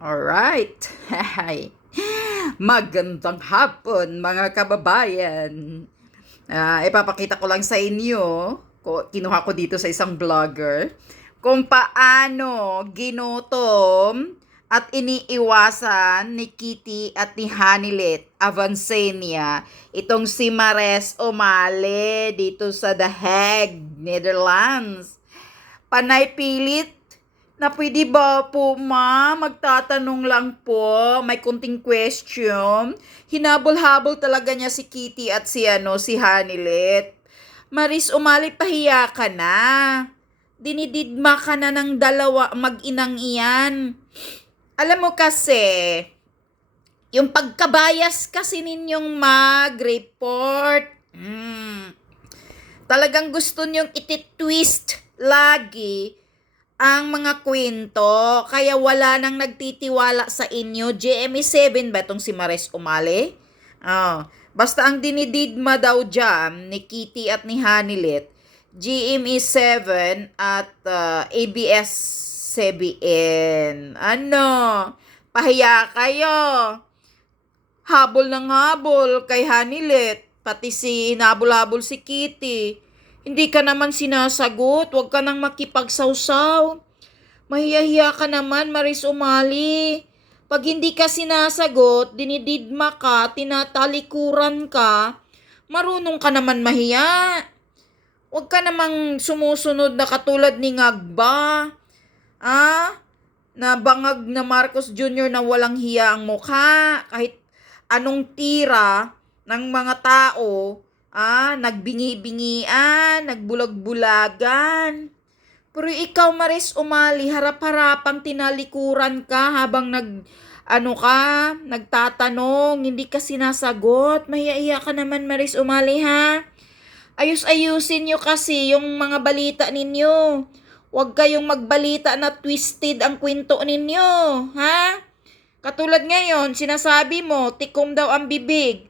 Alright. Hi. Magandang hapon mga kababayan. Ipapakita ko lang sa inyo, kinuha ko dito sa isang vlogger, kung paano ginutom at iniiwasan ni Kitty at ni Hanilet Avancenia itong si Mares Umale dito sa The Hague, Netherlands. Panay pilit na pwede ba po magtatanong lang po, may kunting question. Hinabol-habol talaga niya si Kitty at si Hanilet. Maris Umali, pahiya ka na. Dinididma ka na ng dalawa mag-inang iyan. Alam mo kasi, yung pagkabayas kasi ninyong mag-report, talagang gusto nyong ititwist lagi ang mga kwento, kaya wala nang nagtitiwala sa inyo. GME7 ba itong si Mares Umali? Basta ang dinididma daw dyan ni Kitty at ni Hanilet, GME7 at ABS-CBN. Pahiya kayo. Habol ng habol kay Hanilet, pati hinabol-habol si Kitty. Hindi ka naman sinasagot, huwag ka nang makipagsawsaw. Mahiyahiya ka naman, Maris Umali. Pag hindi ka sinasagot, dinididma ka, tinatalikuran ka, marunong ka naman mahiya. Huwag ka namang sumusunod na katulad ni Ngagba. Na bangag na Marcos Jr. na walang hiya ang mukha. Kahit anong tira ng mga tao, nagbingi-bingian, nagbulag-bulagan. Pero ikaw, Maris Umali, harap-harapang tinalikuran ka habang nagtatanong, hindi ka sinasagot. Mahiya ka naman, Maris Umali, ha? Ayusin nyo kasi yung mga balita ninyo. Huwag kayong magbalita na twisted ang kwento ninyo, ha? Katulad ngayon, sinasabi mo, tikom daw ang bibig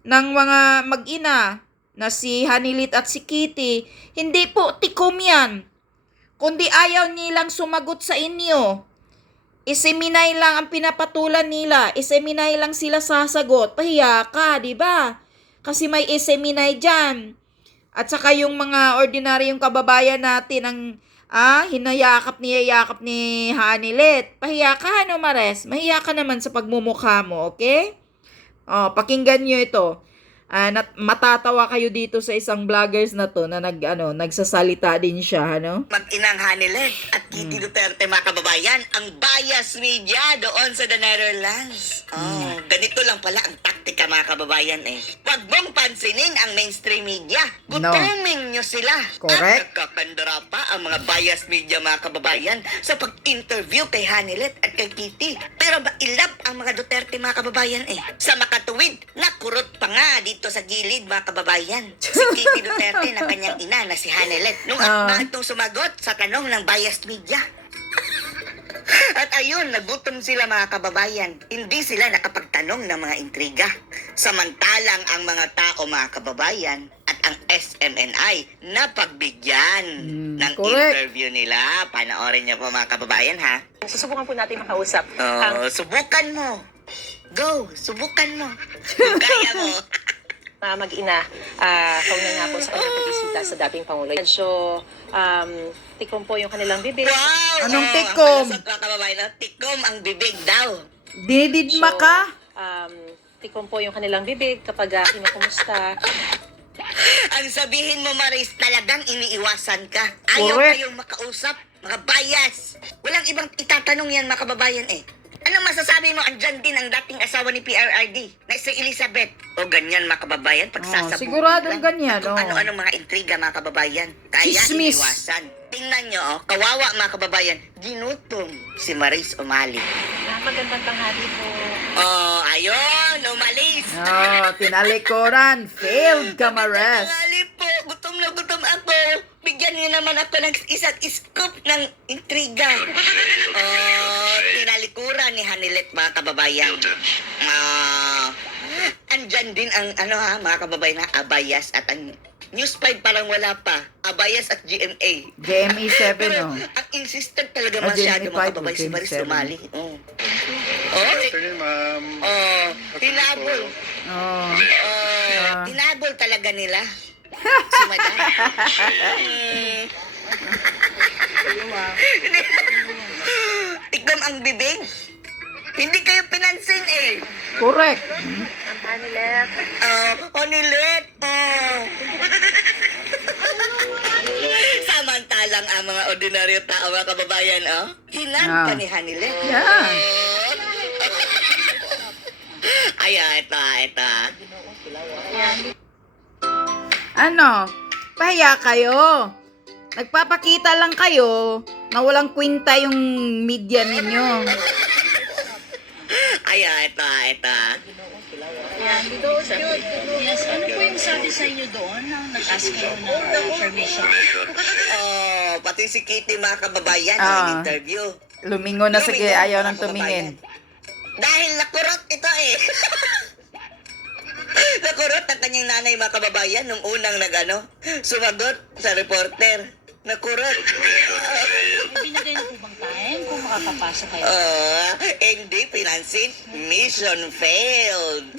ng mga mag-ina na si Hanilet at si Kitty. Hindi po tikom yan, kundi ayaw nilang sumagot sa inyo. Iseminay lang ang pinapatulan nila, iseminay lang sila sasagot. Pahiya ka, di ba? Kasi may iseminay dyan. At saka yung mga ordinaryong kababayan natin ang hinayakap ni Hanilet. Pahiya ka, Mares? Mahiya ka naman sa pagmumukha mo, okay? Pakinggan nyo ito. Matatawa kayo dito sa isang vloggers na to na nagsasalita din siya, Mag-inang Hanilet at Kitty Duterte, mga kababayan, ang bias media doon sa the Netherlands. Ganito lang pala ang taktika, mga kababayan Huwag mong pansinin ang mainstream media. Gutumin nyo sila. Correct. At nagkakandara pa ang mga bias media, mga kababayan, sa pag-interview kay Hanilet at kay Kitty. Pero ba ilap ang mga Duterte, mga kababayan Sa makatuwid, nakurot pa nga dito sa gilid, mga kababayan, si Kitty Duterte na kanyang ina na si Hanilet nung nung sumagot sa tanong ng biased media. At ayun, nagutom sila, mga kababayan. Hindi sila nakapagtanong ng mga intriga. Samantalang ang mga tao, mga kababayan, at ang SMNI napagbigyan ng interview nila. Panoorin niyo po, mga kababayan, ha? Susubukan po natin makausap. Subukan mo. Go, subukan mo. Kung kaya mo. Mag-ina, kauna nga po sa kanilang pagbisita sa dating Pangulo. So, tikom po yung kanilang bibig. Wow! Anong tikom? Ang mga kababayan, tikom ang bibig daw. Dinididma ka? Tikom po yung kanilang bibig kapag kinukumusta. Ang sabihin mo, Maris, talagang iniiwasan ka. Ayaw Correct. kayong makausap, mga bias. Walang ibang itatanong yan, mga kababayan Anong masasabi mo? Andyan din ang dating asawa ni PRRD, na si Elizabeth. O ganyan, mga kababayan, pagsasabuhin siguradong lang. ganyan, At kung ano-anong mga intriga, mga kababayan. Kaya Chismis. iniwasan. Tingnan nyo, kawawa, mga kababayan, ginutom si Maris Umali. Magandang tanghali po. Ayun, umalis. Tinalikuran. Failed ka, Mares. Umali po, gutom na gutom ako. Bigyan niyo naman ako ng isang scoop ng intriga. Tinalikuran ni Hanilet, mga kababayan. Andyan din ang mga kababayan na Abayas at ang News 5 parang wala pa. Abayas at GMA. GME7, Pero ang insistent talaga masyado, GME5 mga kababayan, si GME7. Maris Umali. Oh, Afternoon, ma'am. hinabol. Oh. Hinabol talaga nila. Si Madam. Tignan ang bibig. Hindi kayo pinansin eh. Correct. Onilet. Samantalang ang mga ordinaryo tao, mga kababayan, hinanta ni Hanilet. Yeah. Ito. Ano? Pahiya kayo. Nagpapakita lang kayo na walang kwenta yung media ninyo. Ito. Yes, ano po yung sabi sa inyo doon nang nag-ask kayo ng permission? Pati si Kitty, mga kababayan, Ah. interview. Lumingon na sige, ayaw nang tumingin. Dahil nakurot ito eh. Nakurot ang kanyang nanay, mga kababayan, nung unang sumagot sa reporter. Nakurot. Binigay na po bang time kung makakapasok kayo? Hindi pinansin. Mission failed.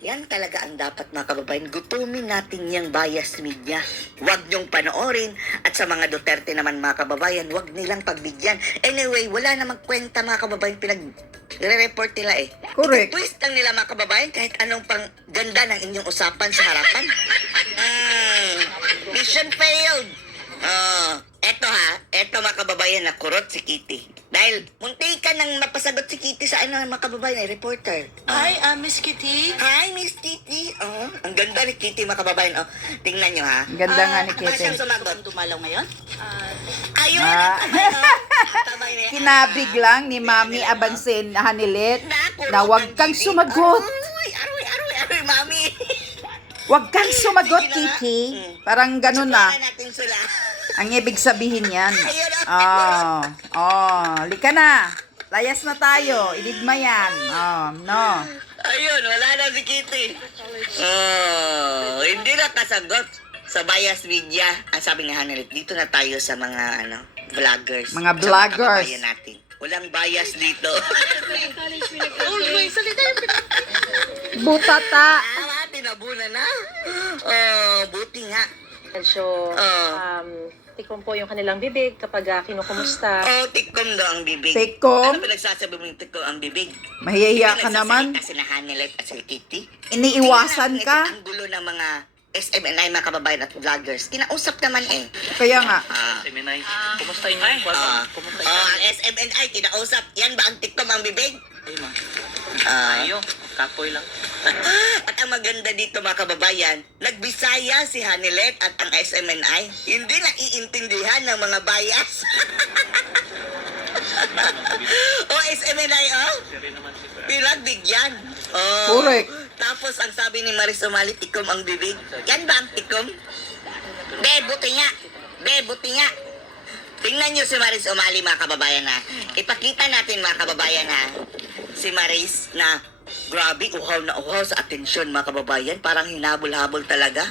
Yan talaga ang dapat, mga kababayan. Gutumin natin yung bias media. Huwag niyong panoorin. At sa mga Duterte naman, mga kababayan, huwag nilang pagbigyan. Anyway, wala namang kwenta, mga kababayan, re-report nila eh. Correct. Twist lang nila, mga kababayan, kahit anong pang ganda ng inyong usapan sa harapan. Mission failed. Eto mga kababayan, nakurot si Kitty. Dahil munti ka nang mapasagot si Kitty sa mga kababayan, reporter. Hi, Miss Kitty. Hi, Miss Kitty. Ang ganda ni Kitty, mga kababayan. Tingnan nyo, ha? Ang ganda nga ni Paano siyang Kitty. sumagot? Dumalaw ngayon? Ayun, Ah. ang tamay, Ang tamay niya. Kinabig lang ni Mami Abansin Hanilet Nakurot na huwag ang kang bibig. sumagot. Aroy, mami. Huwag kang sumagot, Sige na nga. Kitty. Parang ganun na. Subukan natin sila. Ang ibig sabihin yan. Ayun na. Lika na. Layas na tayo. Idigma yan. No. Ayun, wala na si Kitty. Hindi na kasagot sa bias media. Ang sabi ni Hanelit, dito na tayo sa mga vloggers. Mga Sa vloggers. kababayan natin. Walang bias dito. Butata. Tinabunan na. Buti nga. Medyo tikom po yung kanilang bibig kapag kinukumusta. Tikom daw ang bibig. Tikom? Ano pinagsasabi mo yung tikom ang bibig? Mahihiya ka naman. Kasi na Hanelit at si Kitty. Iniiwasan Tingnan ka. natin Ang gulo ng mga SMNI, mga kababayan at vloggers. Kinausap naman eh. Kaya nga. Seminay. Kumusta inyo? Kumusta Ang SMNI, kinausap. Yan ba ang tikom ang bibig? Ay, ma. Ah. Ayo, kapoy lang. At ang maganda dito, mga kababayan, nagbisaya si Hanilet at ang SMNI. Hindi na iintindihan ng mga bias. SMNI, Siri naman si Sir. pinagbigyan. Correct. Tapos ang sabi ni Maris Umali, tikom ang bibig. Yan ba ang tikom? Buti nga. Tingnan nyo si Maris Umali, mga kababayan, ha. Ipakita natin, mga kababayan, ha. Si Maris na grabe, uhaw na uhaw sa atensyon, mga kababayan. Parang hinabol-habol talaga.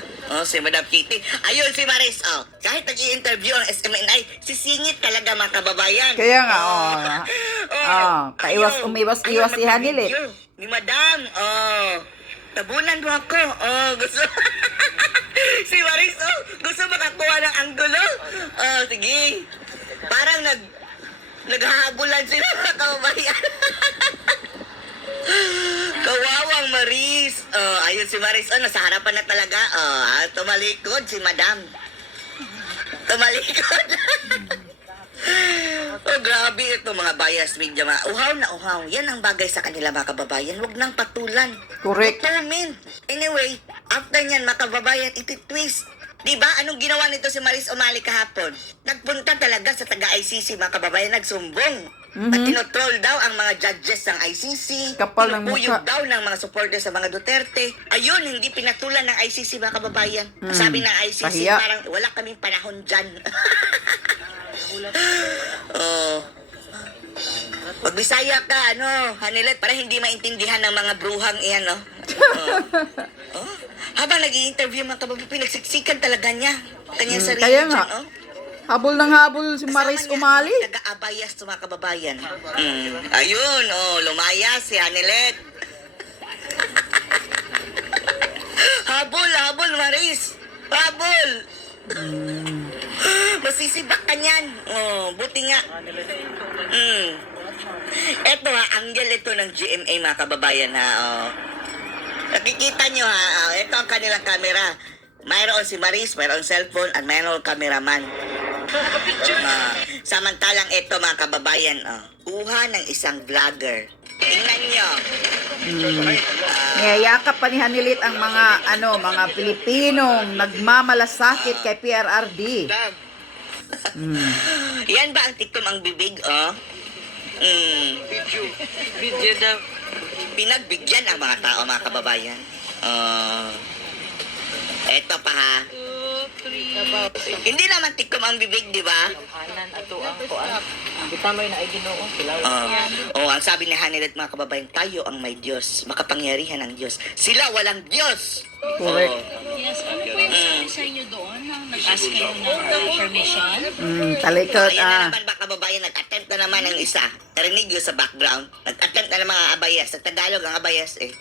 Si Madam Kitty. Ayun si Maris, kahit nag-i-interview ang SMNI, sisingit talaga, mga kababayan. Kaya nga, Ayun. umiwas-iwas si Hanilet. Ayun, ni Madam, tabunan mo ako. Gusto... si Maris, gusto makakuha ng anggulo. Sige. Parang naghahabulan sila, mga kababayan. Kawawang Maris. Ayun si Maris, nasa harapan na talaga. Tumalikod si Madam. Tumalikod. Grabe ito, mga bias media. Uhaw na uhaw. Yan ang bagay sa kanila, mga kababayan. Huwag nang patulan. Correct. Gutumin. Anyway, after nyan, mga kababayan, iti-twist. Diba? Anong ginawa nito si Maris Umali kahapon? Nagpunta talaga sa taga-ICC, mga kababayan, nagsumbong. At tinotroll daw ang mga judges ng ICC. Kapal ng Tinupuyog mukha. daw ng mga supporters sa mga Duterte. Ayun, hindi pinatulan ng ICC, mga kababayan. Sabi ng ICC, Pahiya. parang wala kaming panahon dyan. Pagbisaya ka, Hanilet, para hindi maintindihan ng mga bruhang iyan, Habang nag-i-interview, mga kababayan, pinagsiksikan talaga niya. Kanyang sarili kaya nga. dyan, Habol ng habol si Maris Umali. Taga-abayas sa mga kababayan. Ayun, lumayas si Hanilet. Habol, Maris. Habol. Masisibak ka niyan. Buti nga. Eto ha, angle ito ng GMA mga kababayan ha. Nakikita nyo ha, ito ang kanilang camera. Mayroon si Maris, mayroon cellphone, at mayroon cameraman. Samantalang ito mga kababayan, kuha ng isang vlogger. Tingnan nyo. Niyayakap pa ni Hanilit ang mga Pilipinong nagmamalasakit kay PRRD. Yan ba ang tikom ang bibig, Video daw. Pinagbigyan ang mga tao, mga kababayan. Eto pa ha. Hindi naman tikom ang bibig, di ba? Hanan ato ang kuan. Gitamay na ay Ginoo sila. Ang sabi ni Hanilet mga kababayan, tayo ang may Diyos, makapangyarihan ang Diyos. Sila walang Diyos. Correct. Yes, ano po yung sabi sa inyo doon nang nag-ask kayo ng permission? Talikod, Ayan na naman mga kababayan, nag-attempt na naman ang isa. Narinig yun sa background. Nag-attempt na naman ang abayas. Nagtagalog ang abayas eh.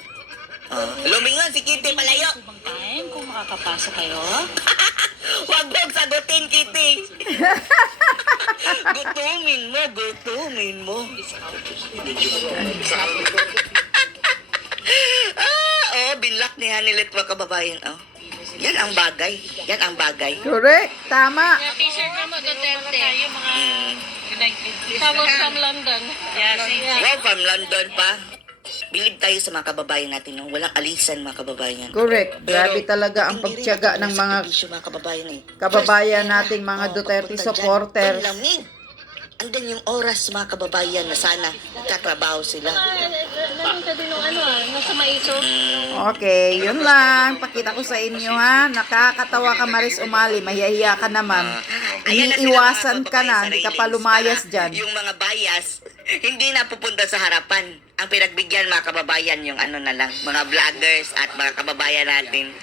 Lumingon si Kitty palayo. Ibang time kung makakapasok kayo? Huwag mong sagutin, Kitty. Gutumin mo. Binlock ni Hanilet mga kababayan. Yan ang bagay. Correct. Tama. T-shirt na mo, Duterte. Tayo mga Travel from London. Yes. Wow, from London pa. Bilib tayo sa mga kababayan natin. Walang alisan mga kababayan. Correct. Grabe talaga ang hindi rin pagtiyaga ako ng mga sakripisyo, mga kababayan kababayan nating mga Duterte papunta dyan, supporters. panlamig. Andan yung oras mga kababayan na sana katrabaho sila. Nandun ka din ng nasa maiso. Okay, yun lang. Pakita ko sa inyo ha. Nakakatawa ka Maris Umali. Mahihiya ka naman. Ayan na sila, Iniiwasan mga ka na. kababayan, Hindi sa ka pa ratings lumayas para dyan. Yung mga bias, hindi na pupunta sa harapan. Ang pinagbigyan mga kababayan, yung na lang, mga vloggers at mga kababayan natin.